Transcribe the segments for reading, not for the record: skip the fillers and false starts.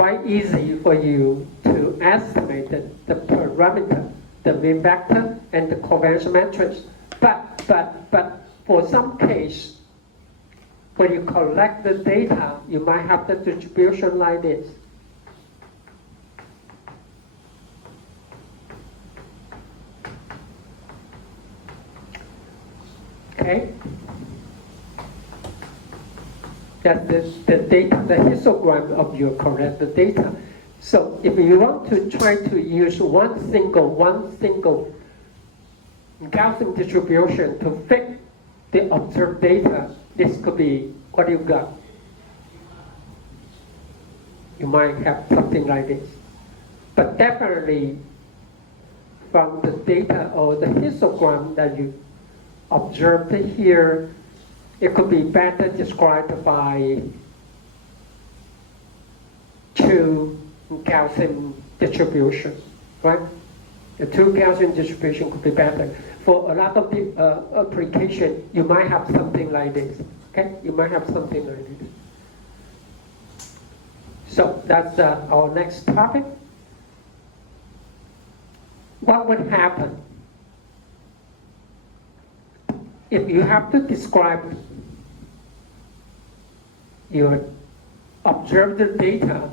quite easy for you to estimate the parameter, the mean vector, and the covariance matrix. But for some case, when you collect the data, you might have the distribution like this. Okay? That's the data, the histogram of your collected data. So if you want to try to use one single Gaussian distribution to fit the observed data, this could be what you got. You might have something like this. But definitely from the data or the histogram that you observed here, it could be better described by two Gaussian distributions, right? The two Gaussian distribution could be better. For a lot of the application, you might have something like this, okay? You might have something like this. So that's our next topic. What would happen if you have to describe your observed data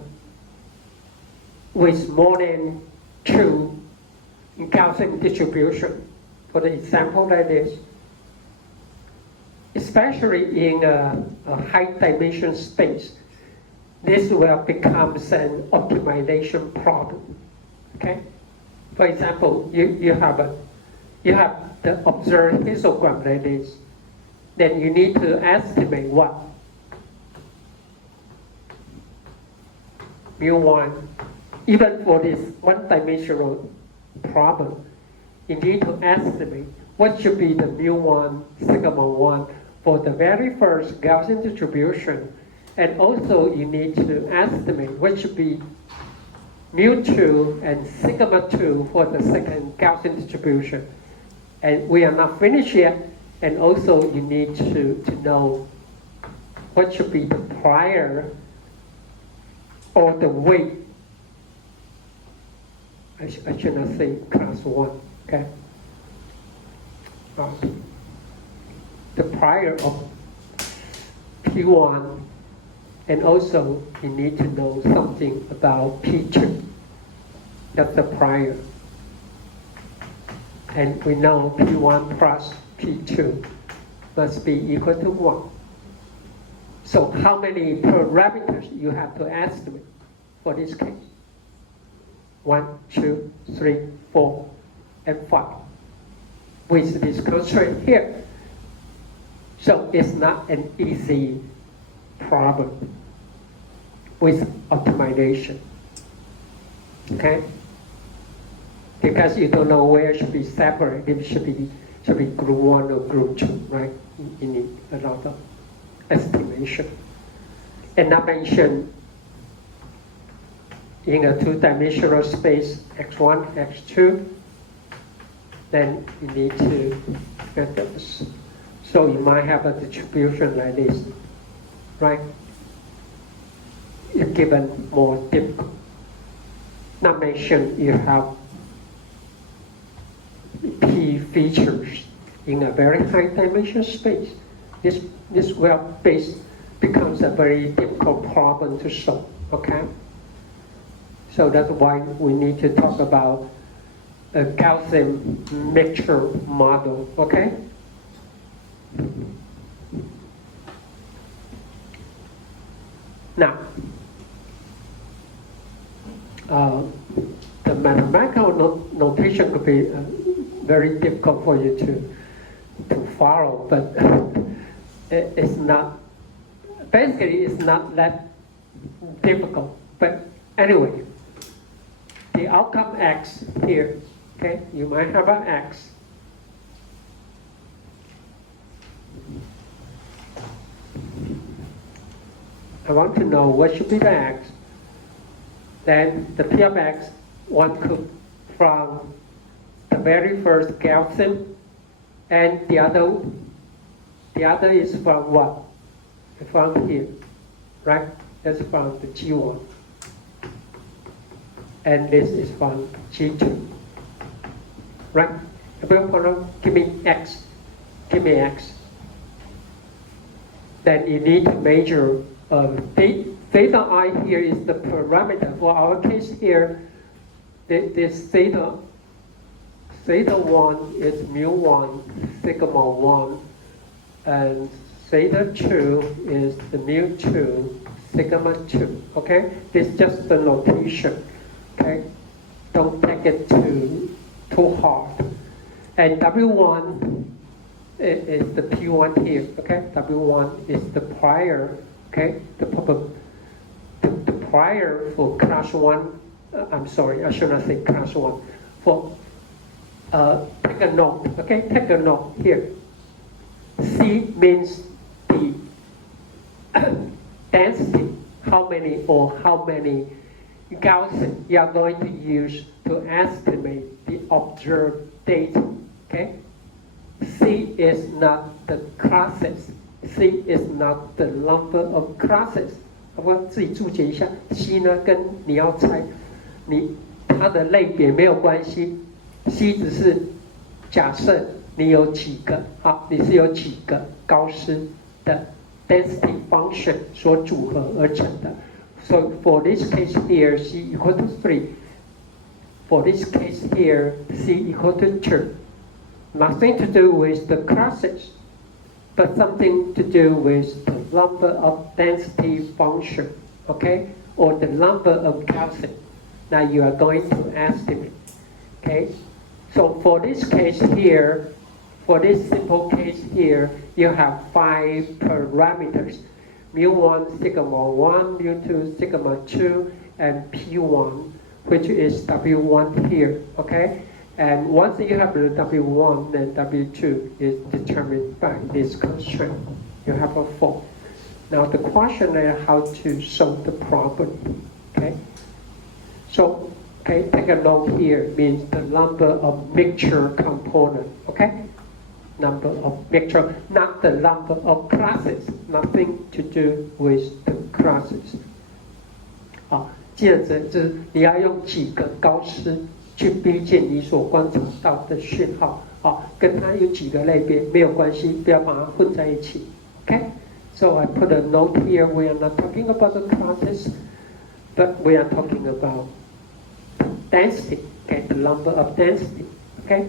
with more than two Gaussian distribution? For the example like this, especially in a high dimension space, this will become an optimization problem. Okay? For example, you have the observed histogram like this. Then you need to estimate what? Mu1. Even for this one-dimensional problem, you need to estimate what should be the mu1, sigma 1 for the very first Gaussian distribution. And also you need to estimate what should be mu2 and sigma 2 for the second Gaussian distribution. And we are not finished yet. And also you need to know what should be the prior or the weight. I should not say class 1, okay? The prior of P1, and also you need to know something about P2. That's the prior. And we know P1 plus P2 must be equal to 1. So how many parameters you have to estimate for this case? 1, 2, 3, 4, and 5. With this constraint here. So it's not an easy problem with optimization. Okay? Because you don't know where it should be separated. It should be group 1 or group 2, right? You need a lot of estimation. And I mentioned in a two-dimensional space, x1, x2, then you need to get this. So you might have a distribution like this, right? If given more difficult. Not mention you have P features in a very high dimension space. This web base becomes a very difficult problem to solve, okay? So that's why we need to talk about a Gaussian mixture model, okay? Now, the mathematical notation could be very difficult for you to follow, but it's not, basically it's not that difficult. But anyway, the outcome x here, okay, you might have an x. I want to know what should be the x. Then the p of x, one could from the very first Gaussian, and the other is from what? From here, right? That's from the G1. and this is from G2, right? Give me X, give me X. Then you need to measure theta I here is the parameter. For our case here, this theta 1 is mu1, sigma 1, and theta 2 is the mu2, sigma 2, okay? This is just the notation, okay? Don't take it too hard. And W1 is the P1 here, okay? W1 is the prior, okay? The prior for class 1, I'm sorry, I should not say class 1. For, take a note, okay? Take a note here. C means the density, how many Gaussian you are going to use to estimate the observed data, okay? C is not the classes. C is not the number of classes. 我自己注解一下 ，C 呢跟你要猜它的类别没有关系 ，C 只是假设你有几个你是有几个高斯的 density function 所组合而成的。So for this case here, C equal to 3. For this case here, C equal to 2. Nothing to do with the classes, but something to do with the number of density function, okay? Or the number of Gaussian that you are going to estimate, okay? So for this case here, for this simple case here, you have 5 parameters. Mu1, sigma 1, mu2, sigma 2, and P1, which is W1 here, okay? And once you have the W1, then W2 is determined by this constraint. You have a 4. Now the question is how to solve the problem, okay? So, okay, take a note here, means the number of mixture component, okay? Number of mixture, not the number of classes, nothing to do with the classes. 介质就是你要用几个高斯去逼近你所观察到的讯号，跟它有几个类别没有关系，不要把它混在一起。Okay, so I put a note here. We are not talking about the classes, but we are talking about density. Okay, the number of density. Okay.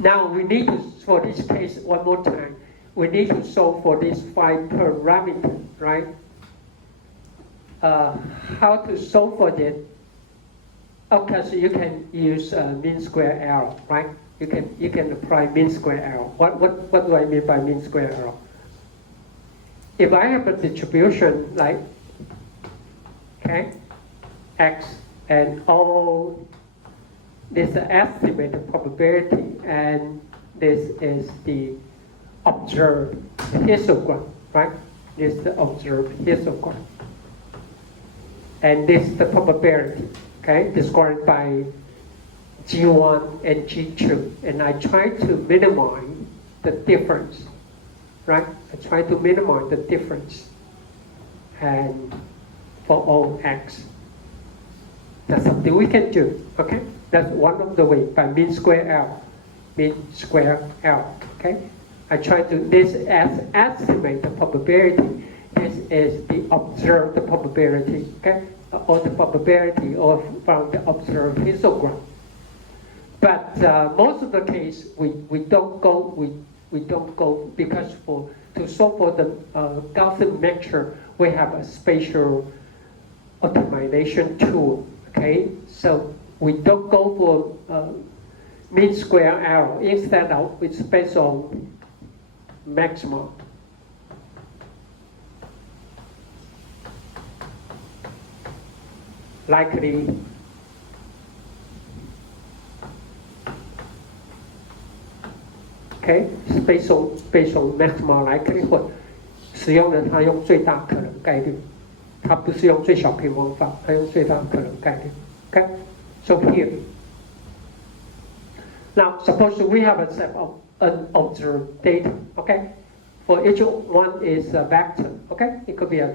Now we need to, for this case, one more time. We need to solve for these 5 parameters, right? How to solve for it? Okay, so you can use mean square error, right? You can apply mean square error. What do I mean by mean square error? If I have a distribution like, okay, x and all this is the estimated probability, and this is the observed histogram, right? This is the observed histogram. And this is the probability, okay, described by G1 and G2. And I try to minimize the difference, right? I try to minimize the difference and for all x. That's something we can do, okay? That's one of the ways, by mean square error. Mean square error, okay? I try to, this as estimate the probability. This is the observed probability, okay? Or the probability from the observed histogram. But most of the case, we don't go because to solve for the Gaussian mixture, we have a spatial optimization tool, okay? So we don't go for mean square error. Instead of, it's based on maximum. Likely okay, based on maximum likelihood， 使用人他用最大可能概率，他不是用最小平方法，他用最大可能概率。Okay, so here. Now, suppose we have a set of unobserved data. Okay, For each one is a vector, okay? It could be a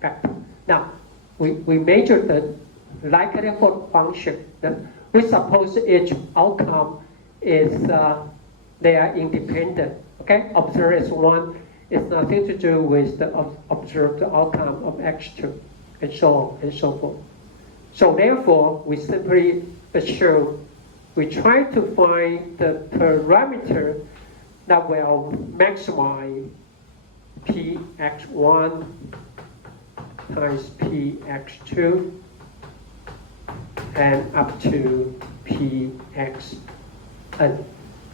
vector. Now, we measure the likelihood function. We suppose each outcome is, they are independent, okay? Observed S1 is nothing to do with the observed outcome of X2, and so on and so forth. So therefore, we simply assume, we try to find the parameter that will maximize Px1 times Px2 and up to Pxn,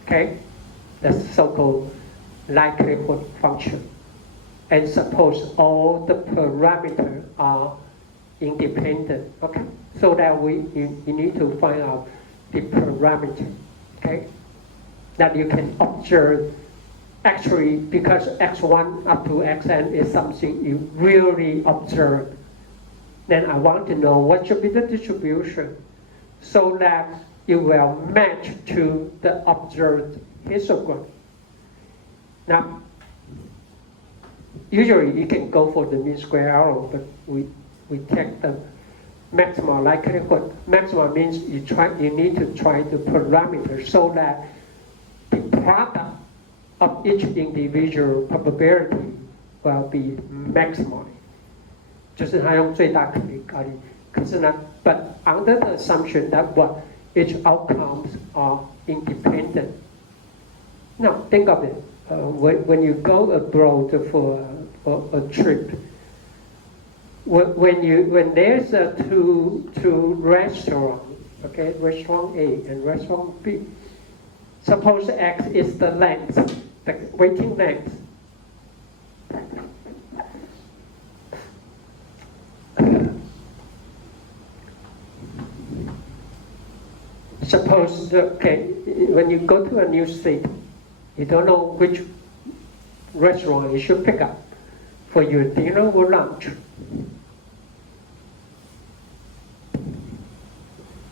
okay? That's so-called likelihood function. And suppose all the parameters are independent, okay? So that you need to find out the parameter, okay? That you can observe. Actually, because x1 up to xn is something you really observe, then I want to know what should be the distribution so that it will match to the observed histogram. Now, usually you can go for the mean square error, but we take the maximum likelihood. Maximum means you need to try the parameter so that the product of each individual probability will be maximized. 就是它用最大可能概率。可是呢 but under the assumption that what each outcomes are independent. Now think of it. When you go abroad for a trip, when there's two restaurants, okay, restaurant A and restaurant B. Suppose X is the length, the waiting length. Suppose, okay, when you go to a new city, you don't know which restaurant you should pick up for your dinner or lunch.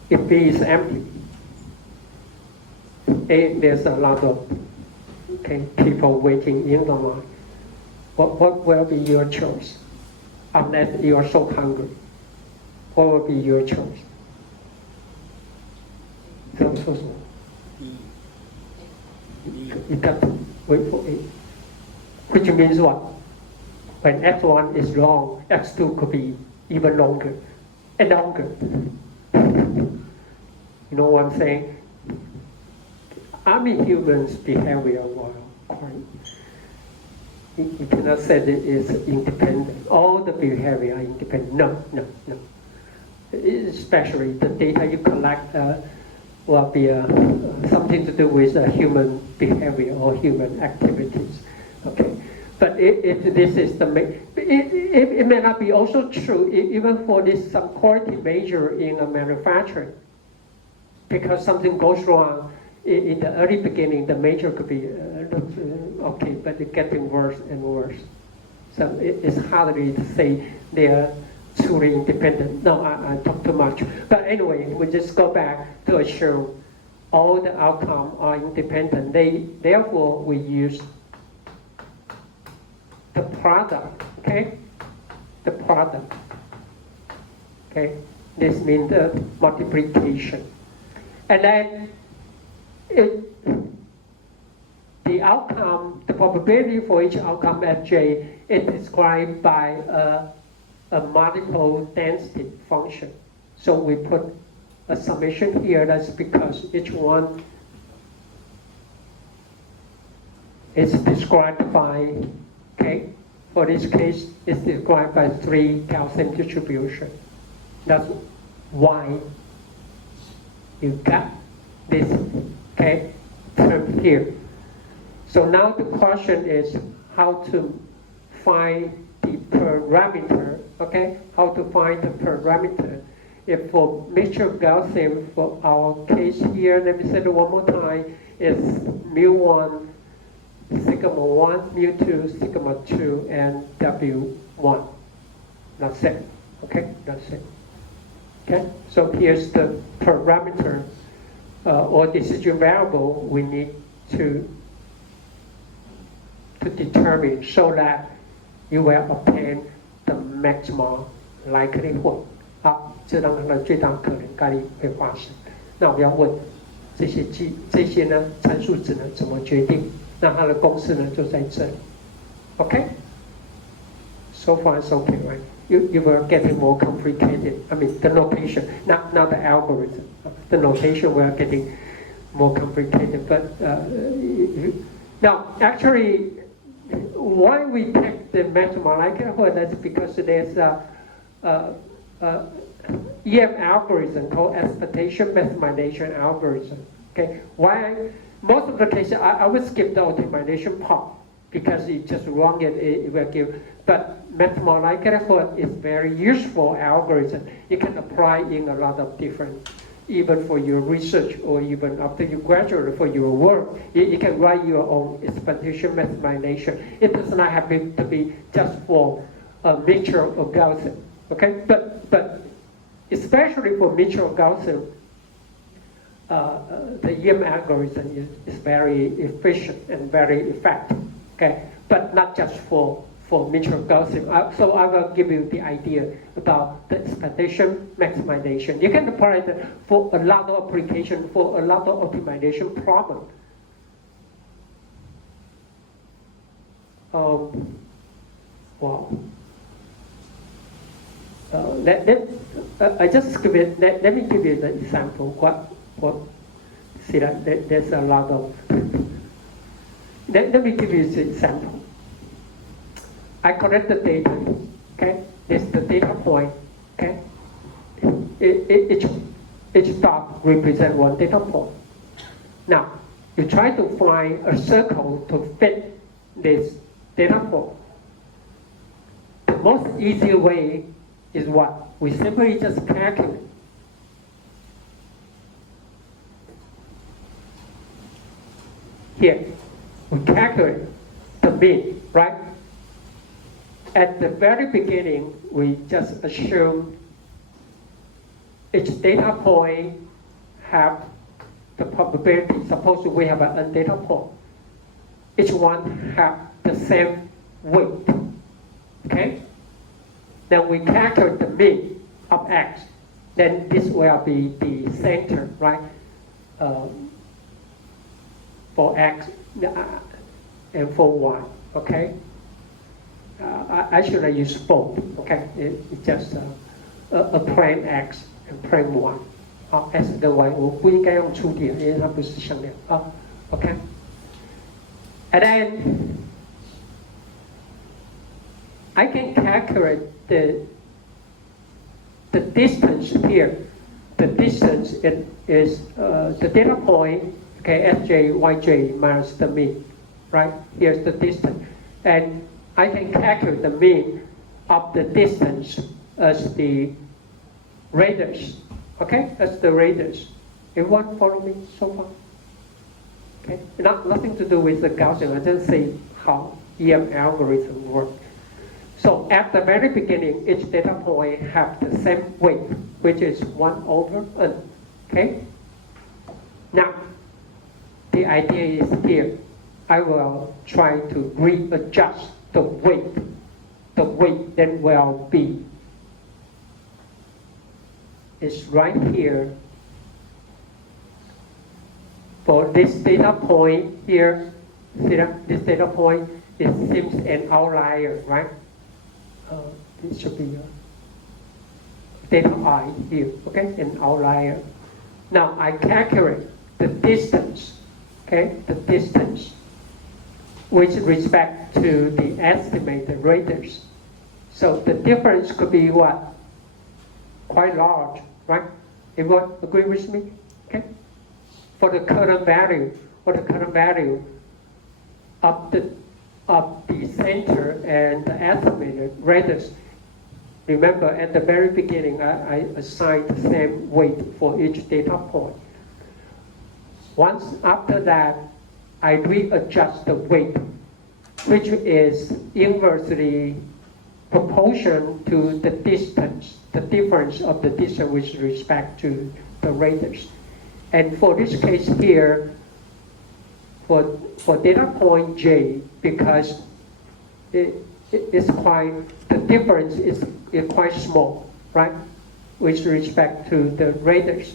If B is empty, there's a lot of people waiting in the line. What will be your choice? Unless you are so hungry, what will be your choice? So. You got to wait for A. Which means what? When X1 is long, X2 could be even longer and longer. You know what I'm saying? I mean, humans' behavior were quite. You cannot say that it's independent. All the behavior are independent. No. Especially the data you collect will be something to do with human behavior or human activities. Okay, but if this is the it may not be also true even for this some quality measure in a manufacturing, because something goes wrong in the early beginning, the measure could be okay, but it's getting worse and worse. So it's hardly to say they are truly independent. No, I talk too much. But anyway, we just go back to assume all the outcomes are independent. Therefore, we use the product, okay? The product, okay? This means the multiplication. And then the outcome, the probability for each outcome Fj is described by a multiple density function. So we put a summation here. That's because each one is described by, okay, for this case, it's described by 3 Gaussian distribution. That's why you got this, okay, term here. So now the question is how to find the parameter, okay? How to find the parameter. If for mixture Gaussian, for our case here, let me say it one more time, is mu1, sigma 1, mu2, sigma 2, and w1. That's it, okay? That's it. Okay, so here's the parameter or decision variable we need to to determine so that you will obtain the maximum likelihood 好，这让它的最大可能概率会发生。那我们要问这些呢参数值呢怎么决定？那它的公式呢就在这里。Okay? So far it's okay, right? You were getting more complicated. I mean the notation, not the algorithm. The notation we are getting more complicated. But now actually, why we take the maximum likelihood? That's because there's EM algorithm called expectation maximization algorithm. Okay, why? Most of the cases I would skip the optimization part because it's just wrong and it will give. But maximum likelihood is very useful algorithm. You can apply in a lot of different, even for your research or even after you graduate for your work. You can write your own expectation maximization. It does not have to be just for a mixture of Gaussian. Okay, but especially for mixture of Gaussian, the EM algorithm is very efficient and very effective. Okay, but not just for mixture of Gaussian. So I will give you the idea about the expectation maximization. You can apply it for a lot of application, for a lot of optimization problem. Wow. I just give it. Let me give you the example. What? See that there's a lot of. Let me give you the example. I collect the data. Okay, this is the data point. Okay, each dot represents one data point. Now you try to find a circle to fit this data point. The most easy way is what? We simply just calculate. Here, we calculate the mean, right? At the very beginning, we just assume each data point have the probability. Suppose we have an n data point. Each one have the same weight, okay? Then we calculate the mean of x. Then this will be the center, right? For x and for y, okay? I should have used both, okay? It's just a plane x and plane y. S 跟 y 我不应该用粗体，因为它不是向量啊。Okay. And then I can calculate the distance here. The distance is the data point, okay, Sj, Yj minus the mean, right? Here's the distance. And I can calculate the mean of the distance as the radius, okay? As the radius. Everyone follow me so far? Okay, nothing to do with the Gaussian. I just say how EM algorithm work. So at the very beginning, each data point have the same weight, which is 1 over n. Okay. Now, the idea is here. I will try to readjust the weight. The weight then will be is right here. For this data point here, see that this data point, it seems an outlier, right? This should be data I here, okay, an outlier. Now I calculate the distance, okay, the distance with respect to the estimated radius. So the difference could be what? Quite large, right? Everyone agree with me? Okay. For the current value, of the center and the estimated radius. Remember, at the very beginning, I assigned the same weight for each data point. Once after that, I readjust the weight, which is inversely proportional to the distance, the difference of the distance with respect to the radius. And for this case here, for data point J, because it's quite, the difference is quite small, right? With respect to the radius.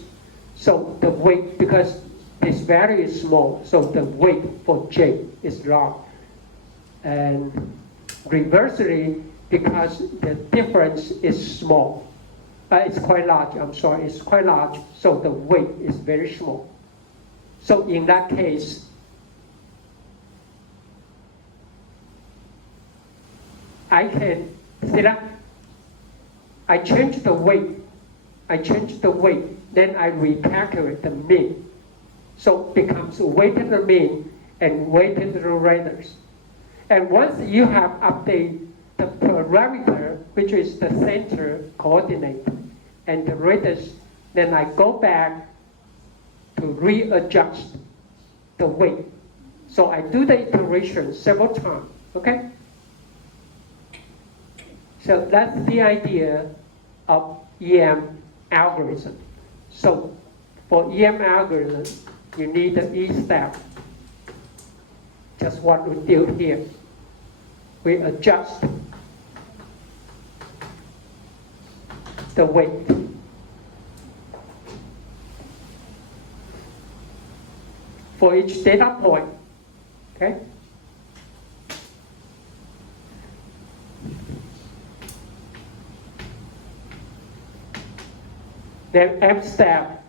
So the weight, because this value is small, so the weight for J is large. And reversely, because the difference is small, it's quite large, I'm sorry, it's quite large, so the weight is very small. So in that case, I can, see that? I change the weight, then I recalculate the mean. So it becomes weighted the mean and weighted the radius. And once you have updated the parameter, which is the center coordinate, and the radius, then I go back to readjust the weight. So I do the iteration several times, okay? So that's the idea of EM algorithm. So for EM algorithm, you need the E step. Just what we do here. We adjust the weight. For each data point, okay? Then M step,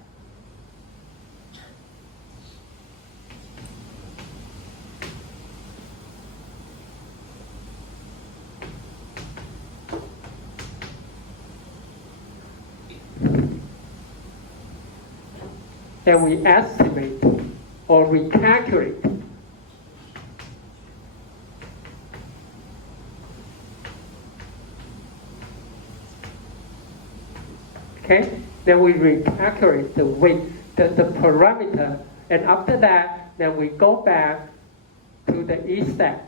then we estimate or recalculate. Okay, then we recalculate the weight, the parameter, and after that, then we go back to the E step.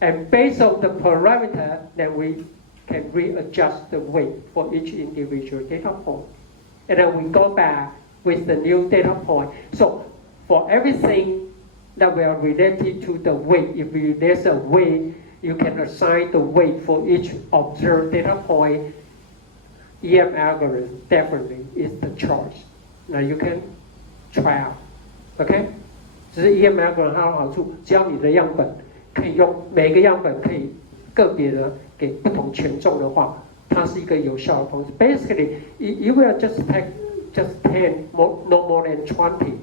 And based on the parameter, then we can readjust the weight for each individual data point. And then we go back with the new data point. So for everything that we are related to the weight, if there's a weight, you can assign the weight for each observed data point. EM algorithm definitely is the choice. Now you can try out, OK？ 只是 EM algorithm 它的好处，只要你的样本可以用每个样本可以个别的给不同权重的话，它是一个有效的方式。Basically, you will just take just 10, no more than 20.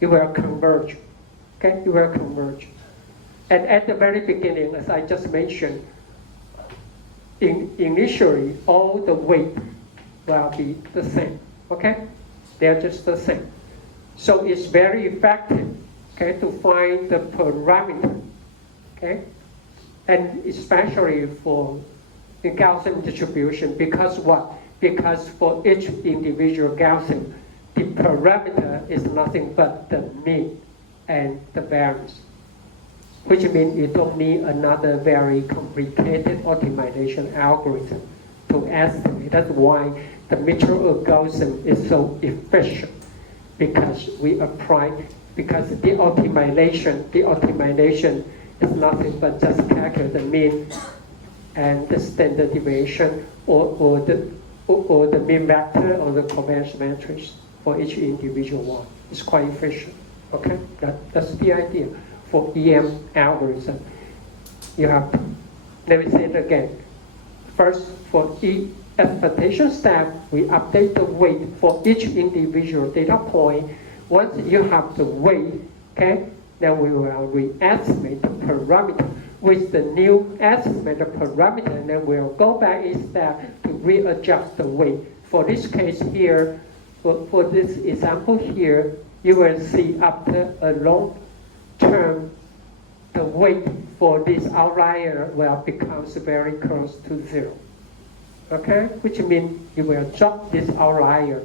You will converge. Okay, you will converge. And at the very beginning, as I just mentioned, initially all the weight will be the same. Okay, they're just the same. So it's very effective. Okay, to find the parameter. Okay, and especially for the Gaussian distribution, because what? Because for each individual Gaussian, the parameter is nothing but the mean and the variance, which means you don't need another very complicated optimization algorithm to estimate. That's why the mixture of Gaussian is so efficient, because we apply, because the optimization is nothing but just calculate the mean and the standard deviation or the mean vector or the covariance matrix for each individual one. It's quite efficient. Okay, that's the idea for EM algorithm. You have, let me say it again. First, for each expectation step, we update the weight for each individual data point. Once you have the weight, okay, then we will re-estimate the parameter with the new estimated parameter, and then we'll go back each step to readjust the weight. For this case here, for this example here, you will see after a long term, the weight for this outlier will becomes very close to 0. Okay, which means you will drop this outlier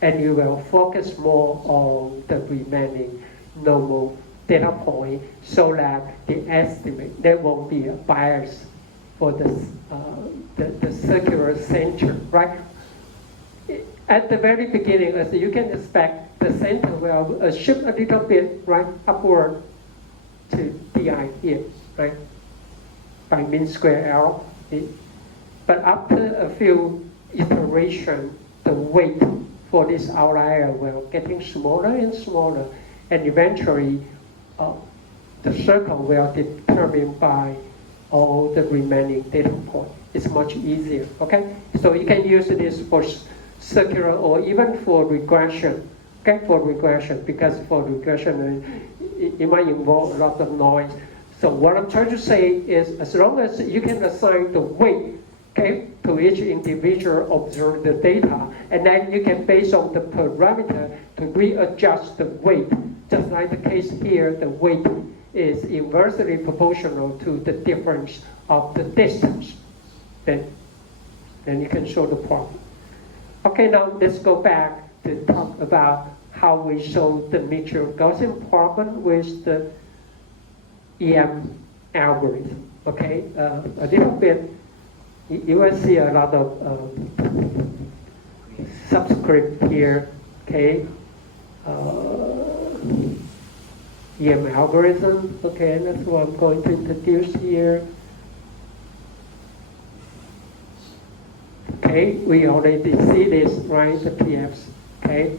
and you will focus more on the remaining normal data point so that the estimate, there won't be a bias for the circular center, right? At the very beginning, as you can expect, the center will shift a little bit, right, upward. to di here, right? By mean square L. But after a few iterations, the weight for this outlier will getting smaller and smaller, and eventually the circle will be determined by all the remaining data points. It's much easier, okay? So you can use this for circular or even for regression, okay? For regression, because for regression it might involve a lot of noise. So what I'm trying to say is, as long as you can assign the weight, okay, to each individual observe the data, and then you can, based on the parameter, to readjust the weight. Just like the case here, the weight is inversely proportional to the difference of the distance. Then you can solve the problem. Okay, now let's go back to talk about how we solve the mutual Gaussian problem with the EM algorithm. Okay, a little bit, you will see a lot of subscript here. Okay, EM algorithm. Okay, that's what I'm going to introduce here. Okay, we already see this, right? The PFs. Okay,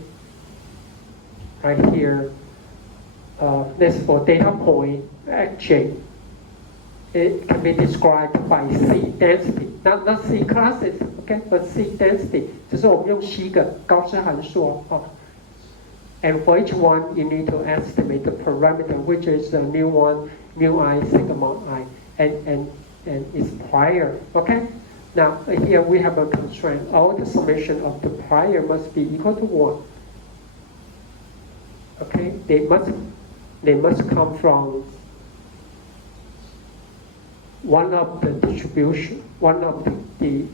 right here. This for data point Xj. It can be described by C density, not C classes, okay, but C density. 就是我们用 C 个高斯函数啊。And for each one, you need to estimate the parameter, which is the mu one, mu I, sigma I, and its prior. Okay. Now here we have a constraint. All the summation of the prior must be equal to 1. Okay. They must come from one of the distribution, one of the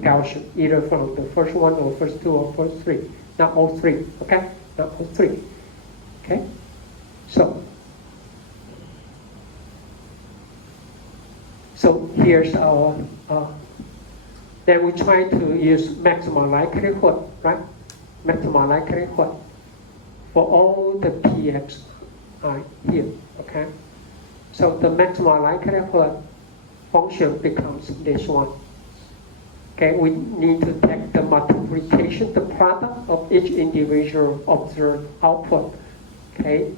Gaussian, either from the first one or first two or first three, not all three, okay? Not all three, okay? So here's our, then we try to use maximum likelihood, right? Maximum likelihood for all the PX here, okay? So the maximum likelihood function becomes this one. Okay, we need to take the multiplication, the product of each individual observed output. Okay.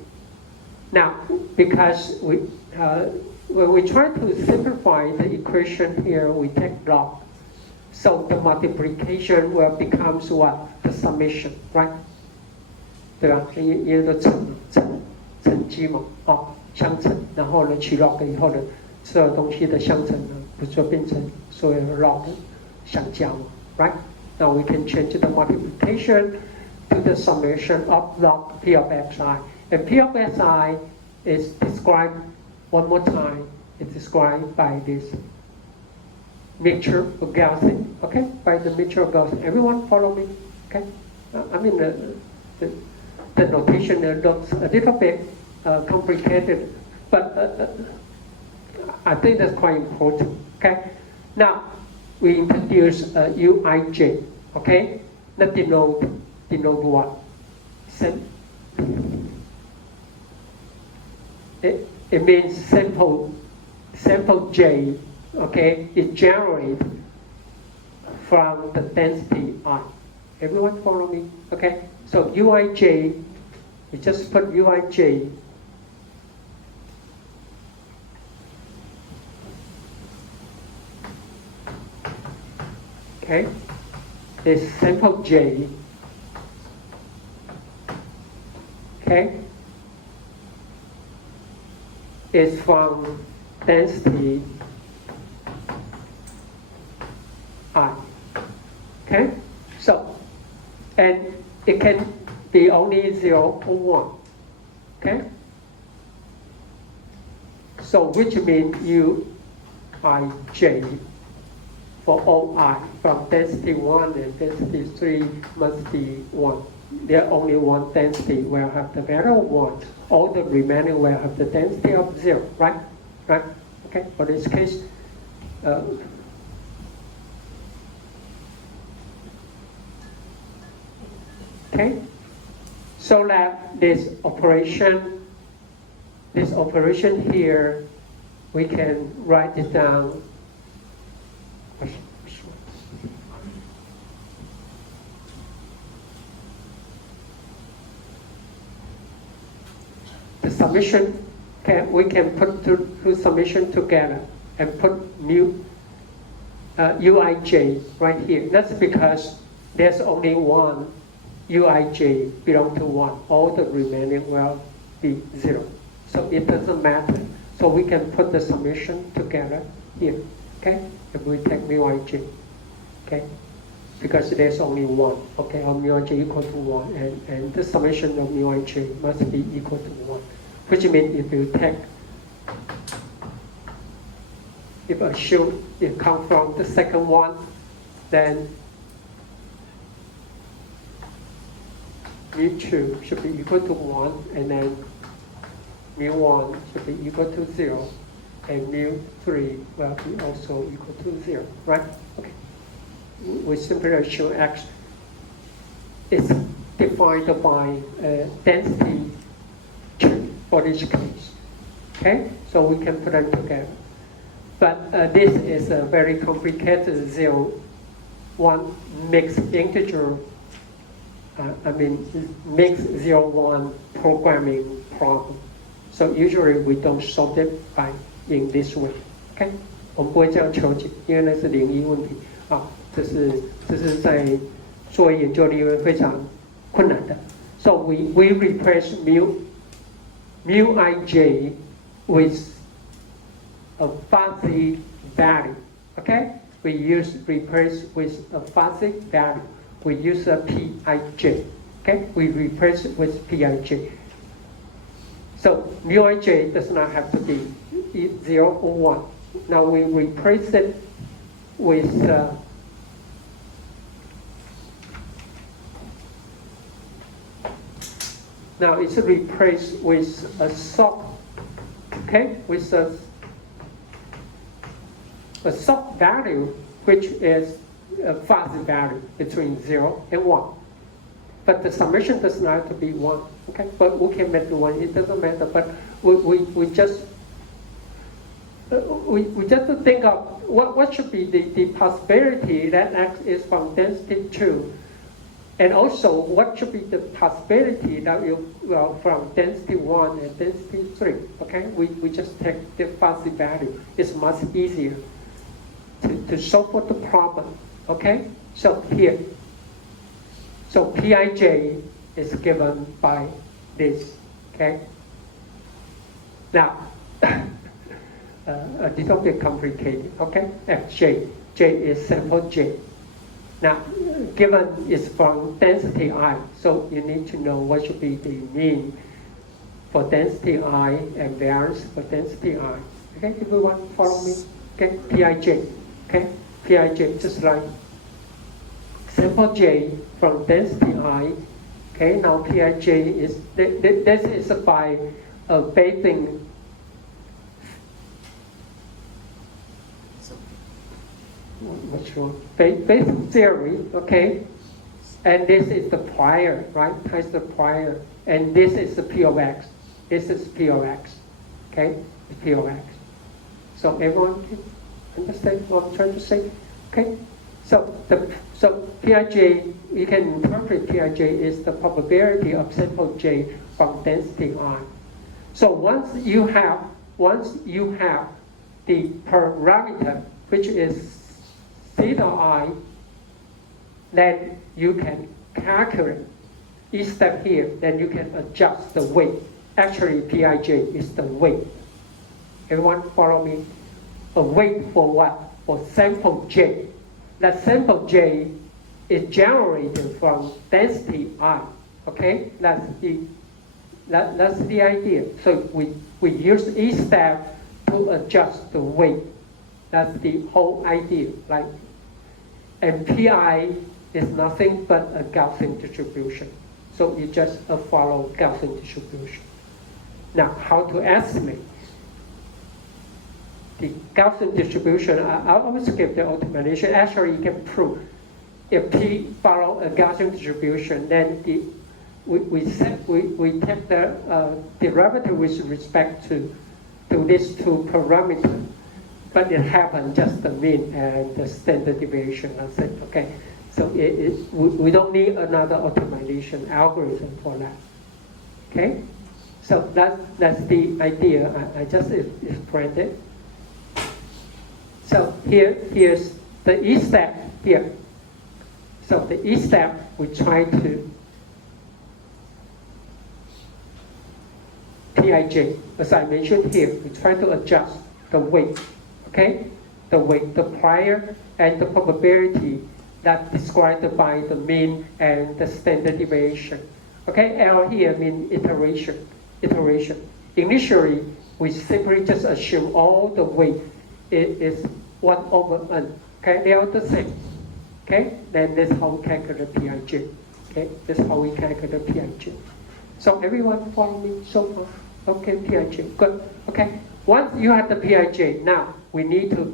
Now, because when we try to simplify the equation here, we take log. So the multiplication will becomes what? The summation, right? 对吧？因为都乘积嘛，相乘，然后呢取 log 以后呢，所有东西的相乘呢，不就变成所有的 log 相加嘛 ，right? Now we can change the multiplication to the summation of log p of xi, and p of xi is described one more time. It's described by this mixture of Gaussian, okay? By the mixture of Gaussian. Everyone follow me, okay? I mean the notation looks a little bit complicated, but I think that's quite important, okay? Now, we introduce UIJ, okay? That denote what? It means sample J, okay, is generated from the density I. Everyone follow me? Okay? So UIJ, you just put UIJ. Okay? Is sample J. Okay? Is from density I. Okay? So, and it can be only 0 or 1. Okay? So, which means UIJ for all I from density 1 and density 3 must be 1. There only one density will have the value of 1. All the remaining will have the density of 0, right? Right? Okay, for this case, okay, so that this this operation here, we can write it down. The summation, we can put two summation together and put mu Uij right here. That's because there's only one Uij belong to 1. All the remaining will be 0. So it doesn't matter. So we can put the summation together here. Okay? If we take Uij. Okay? Because there's only 1. Okay? Or Uij equal to 1. And the summation of Uij must be equal to 1. Which means if you take, if assume it comes from the second one, then mu2 should be equal to 1, and then mu1 should be equal to 0, and mu3 will be also equal to 0, right? Okay. We simply assume X is defined by density 2 for this case. Okay? So we can put them together. But this is a very complicated 0-1 mixed integer, mixed 0-1 programming problem. So usually we don't solve it by in this way. Okay? 我们不会这样求解，因为那是零一问题啊，这是在做研究里面非常困难的。So we replace mu ij with a fuzzy value. Okay? We replace with a fuzzy value. We use a Pij. Okay? We replace it with Pij. So mu ij does not have to be 0 or 1. Now we replace it with now it's replaced with a soft, okay, with a soft value, which is a fuzzy value between 0 and 1. But the summation does not have to be 1, okay? But we can make it 1, it doesn't matter. But we just think of what should be the possibility that X is from density 2. And also, what should be the possibility that from density 1 and density 3, okay? We just take the fuzzy value. It's much easier to solve for the problem, okay? So here, so Pij is given by this, okay? Now, a little bit complicated, okay? Fj, J is sample J. Now, given is from density I, so you need to know what should be the mean for density I and variance for density I. Okay, everyone follow me? Okay, Pij. Okay, Pij, just like sample J from density I. Okay, now Pij is, this is by Bayesian. What's wrong? Bayesian theory, okay? And this is the prior, right? That's the prior. And this is the P of X. This is P of X, okay? It's P of X. So everyone can understand what I'm trying to say? Okay? So Pij, you can interpret Pij is the probability of sample J from density I. So once you have the parameter, which is theta I, then you can calculate each step here, then you can adjust the weight. Actually, Pij is the weight. Everyone follow me? A weight for what? For sample J. That sample J is generated from density I. Okay? That's the idea. So we use each step to adjust the weight. That's the whole idea. Like, and Pi is nothing but a Gaussian distribution. So you just follow Gaussian distribution. Now, how to estimate? The Gaussian distribution, I always give the automation. Actually, you can prove if P follow a Gaussian distribution, then we take the derivative with respect to these two parameters, but it happens just the mean and the standard deviation. That's it. Okay, so we don't need another optimization algorithm for that. Okay, so that's the idea. I just explained it. So here's the E step here. So the E step, we try to Pij, as I mentioned here, we try to adjust the weight, okay? The weight, the prior, and the probability that described by the mean and the standard deviation. Okay, L here means iteration. Initially, we simply just assume all the weight is 1/n. Okay, they are the same. Okay, then that's how we calculate Pij. Okay, that's how we calculate Pij. So everyone follow me so far? Okay, Pij, good. Okay, once you have the Pij, now we need to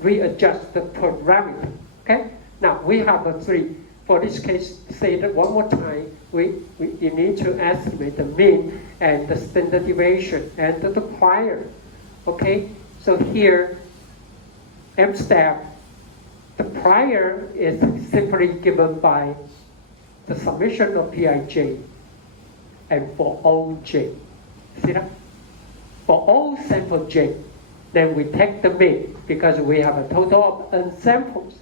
readjust the parameter. Okay, now we have a 3. For this case, say that one more time, you need to estimate the mean and the standard deviation and the prior. Okay, so here, M step, the prior is simply given by the summation of Pij and for all j. See that? For all sample j, then we take the mean because we have a total of n samples.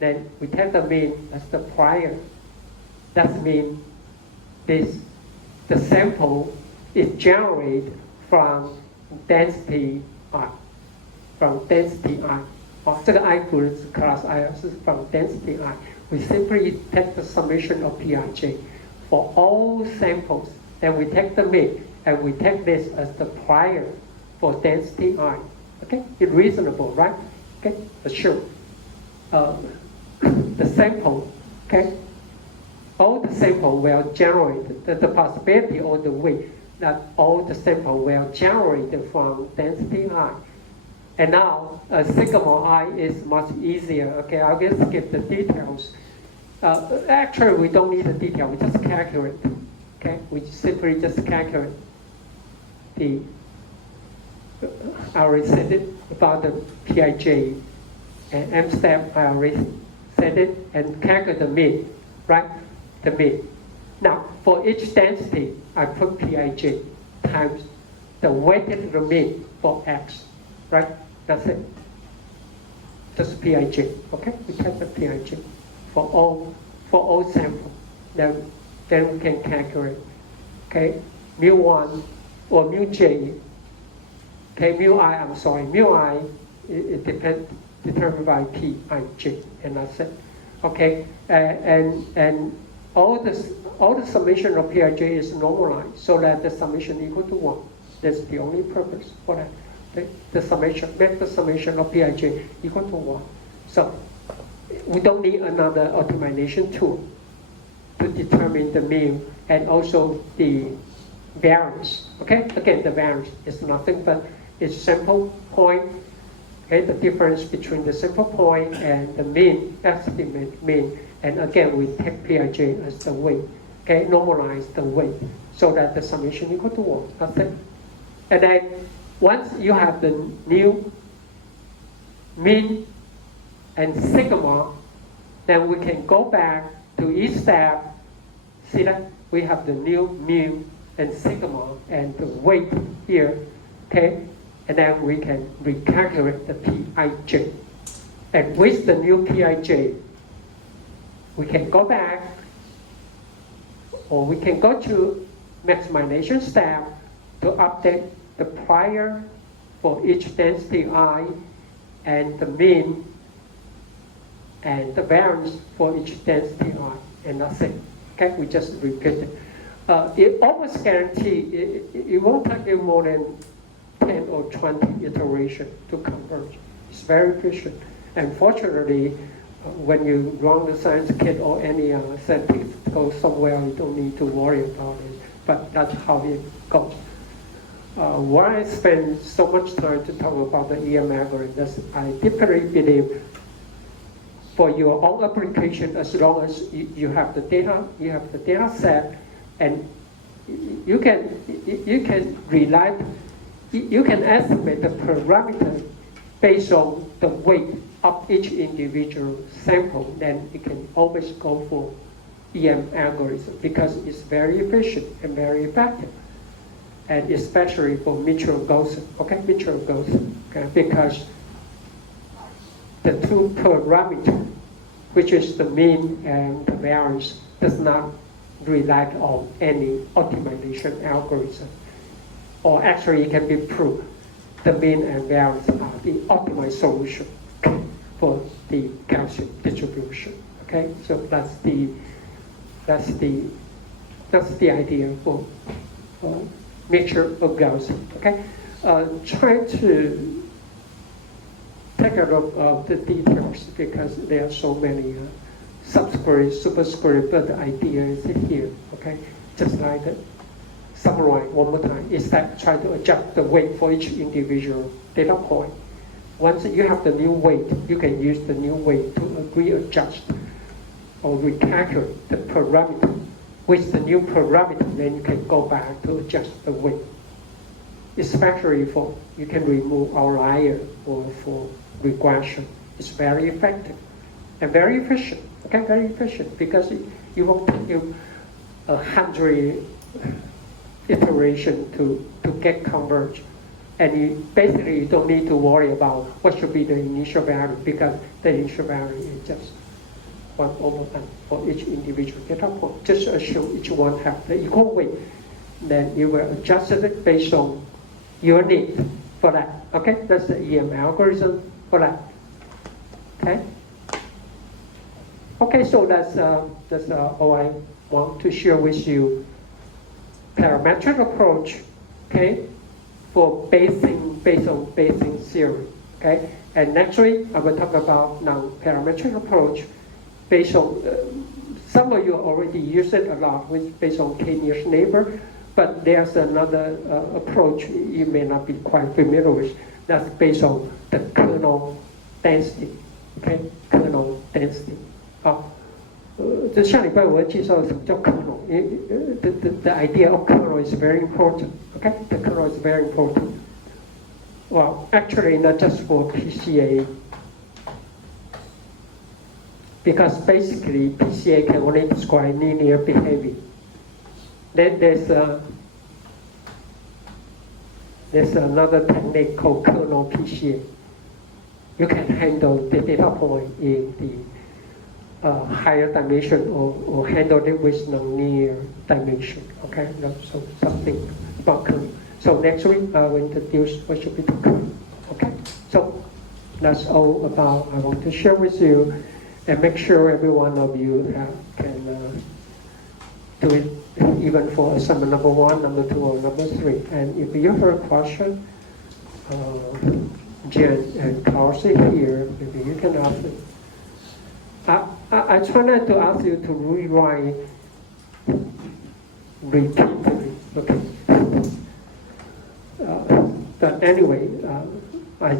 Then we take the mean as the prior. That means the sample is generated from density I. From density I. 这个 I 股是 class I 是 from density I. We simply take the summation of Pij for all samples. Then we take the mean and we take this as the prior for density I. Okay, it's reasonable, right? Okay, sure. The sample, okay, all the sample will generate the possibility or the way that all the sample will generate from density I. And now sigma I is much easier. Okay, I'll just skip the details. Actually, we don't need the detail. We just calculate. Okay, we simply just calculate the. I already said it about the Pij and M step. I already said it and calculate the mean, right? The mean. Now for each density, I put Pij times the weighted mean for x, right? That's it. Just Pij. Okay, we take the Pij for all samples. Then we can calculate. Okay, mu1 or mu j. Okay, mu I. I'm sorry, mu I. It determined by Pij, and that's it. Okay, and all the summation of Pij is normalized so that the summation equal to 1. That's the only purpose for that. The summation, make the summation of Pij equal to 1. So we don't need another optimization tool to determine the mean and also the variance. Okay, again, the variance is nothing but it's sample point. Okay, the difference between the sample point and the mean, estimate mean, and again we take Pij as the weight. Okay, normalize the weight so that the summation equal to 1. That's it. And then once you have the new mean and sigma, then we can go back to each step. See that we have the new mean and sigma and the weight here. Okay, and then we can recalculate the Pij. And with the new Pij, we can go back, or we can go to maximization step to update the prior for each density I and the mean and the variance for each density I, and that's it. Okay, we just repeat it. It almost guarantees it won't take you more than 10 or 20 iterations to converge. It's very efficient. And fortunately, when you run the science kit or any scientific go somewhere, you don't need to worry about it. But that's how it goes. Why I spend so much time to talk about the EM algorithm, I deeply believe for your own application, as long as you have the data set, and you can estimate the parameter based on the weight of each individual sample. Then you can always go for EM algorithm because it's very efficient and very effective, and especially for mutual Gaussian, okay, because the two parameters, which is the mean and the variance, does not rely on any optimization algorithm. Or actually it can be proved the mean and variance are the optimized solution for the Gaussian distribution. Okay, so that's the idea for mixture of Gaussian. Okay, try to take a look of the details because there are so many subscript, superscript, but the idea is here. Okay, just like that. Summarize one more time is that try to adjust the weight for each individual data point. Once you have the new weight, you can use the new weight to readjust or recalculate the parameter. With the new parameter, then you can go back to adjust the weight. Especially for, you can remove outlier or for regression. It's very effective and very efficient. Okay, very efficient because it won't take you 100 iteration to get converged. And you basically don't need to worry about what should be the initial value because the initial value is just 1/n for each individual data point. Just assume each one have the equal weight. Then you will adjust it based on your need for that. Okay, that's the EM algorithm for that. Okay. Okay, so that's all I want to share with you. Parametric approach, okay, for based on Bayesian theory, okay. And next week I will talk about now parametric approach based on some of you already use it a lot with based on k-nearest neighbor, but there's another approach you may not be quite familiar with. That's based on the kernel density, okay, kernel density. 这下礼拜我会介绍什么叫 kernel. The idea of kernel is very important. Okay, the kernel is very important. Well, actually not just for PCA, because basically PCA can only describe linear behavior. Then there's another technique called kernel PCA. You can handle the data point in the higher dimension or handle it with nonlinear dimension. Okay, so something about kernel. So next week I will introduce what should be the kernel. Okay, so that's all about I want to share with you, and make sure every one of you can do it even for assignment number 1, number 2, or number 3. And if you have a question, Jen and Carlos are here. Maybe you can ask them. I try not to ask you to rewrite repeatedly, okay? But anyway, I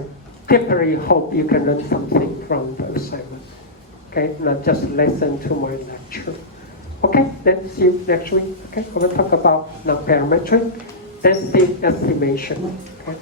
typically hope you can learn something from the assignment, okay? Not just listen to my lecture. Okay, let's see you next week, okay? I will talk about non-parametric density estimation, okay?